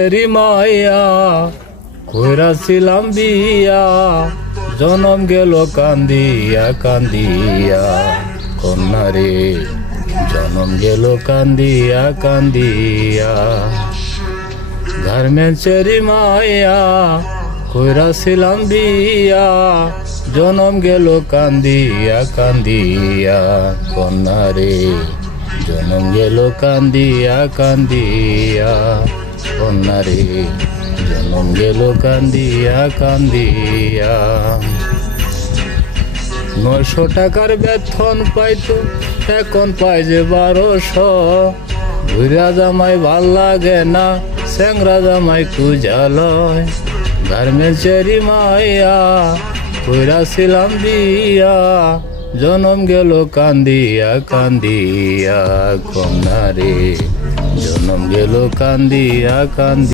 তেরি মায়া কইরাছিলাম বিয়া, জনম গেল কান্দিয়া কান্দিয়া, কন্যা রে জনম গেল কান্দিয়া কান্দিয়া। গার্মেন্টসেরি মায়া কইরাছিলাম বিয়া, জনম গেল কান্দিয়া কান্দিয়া, কন্যা রে জনম গেল কান্দিয়া কান্দিয়া, কন্যা রে জনম গেল কান্দিয়া কান্দিয়া। 900 টাকার বেতন পাইতো, এখন পাই যে 1200। বুড়া জামাই ভাল লাগে না, স্যাংরা জামাই কুজালয়। গার্মেন্টসেরি মাইয়া কইরাছিলাম বিয়া, জনম গেল কান্দিয়া কান্দিয়া, কন্যা রে জনম গেল কান্দিয়া কান্দিয়া।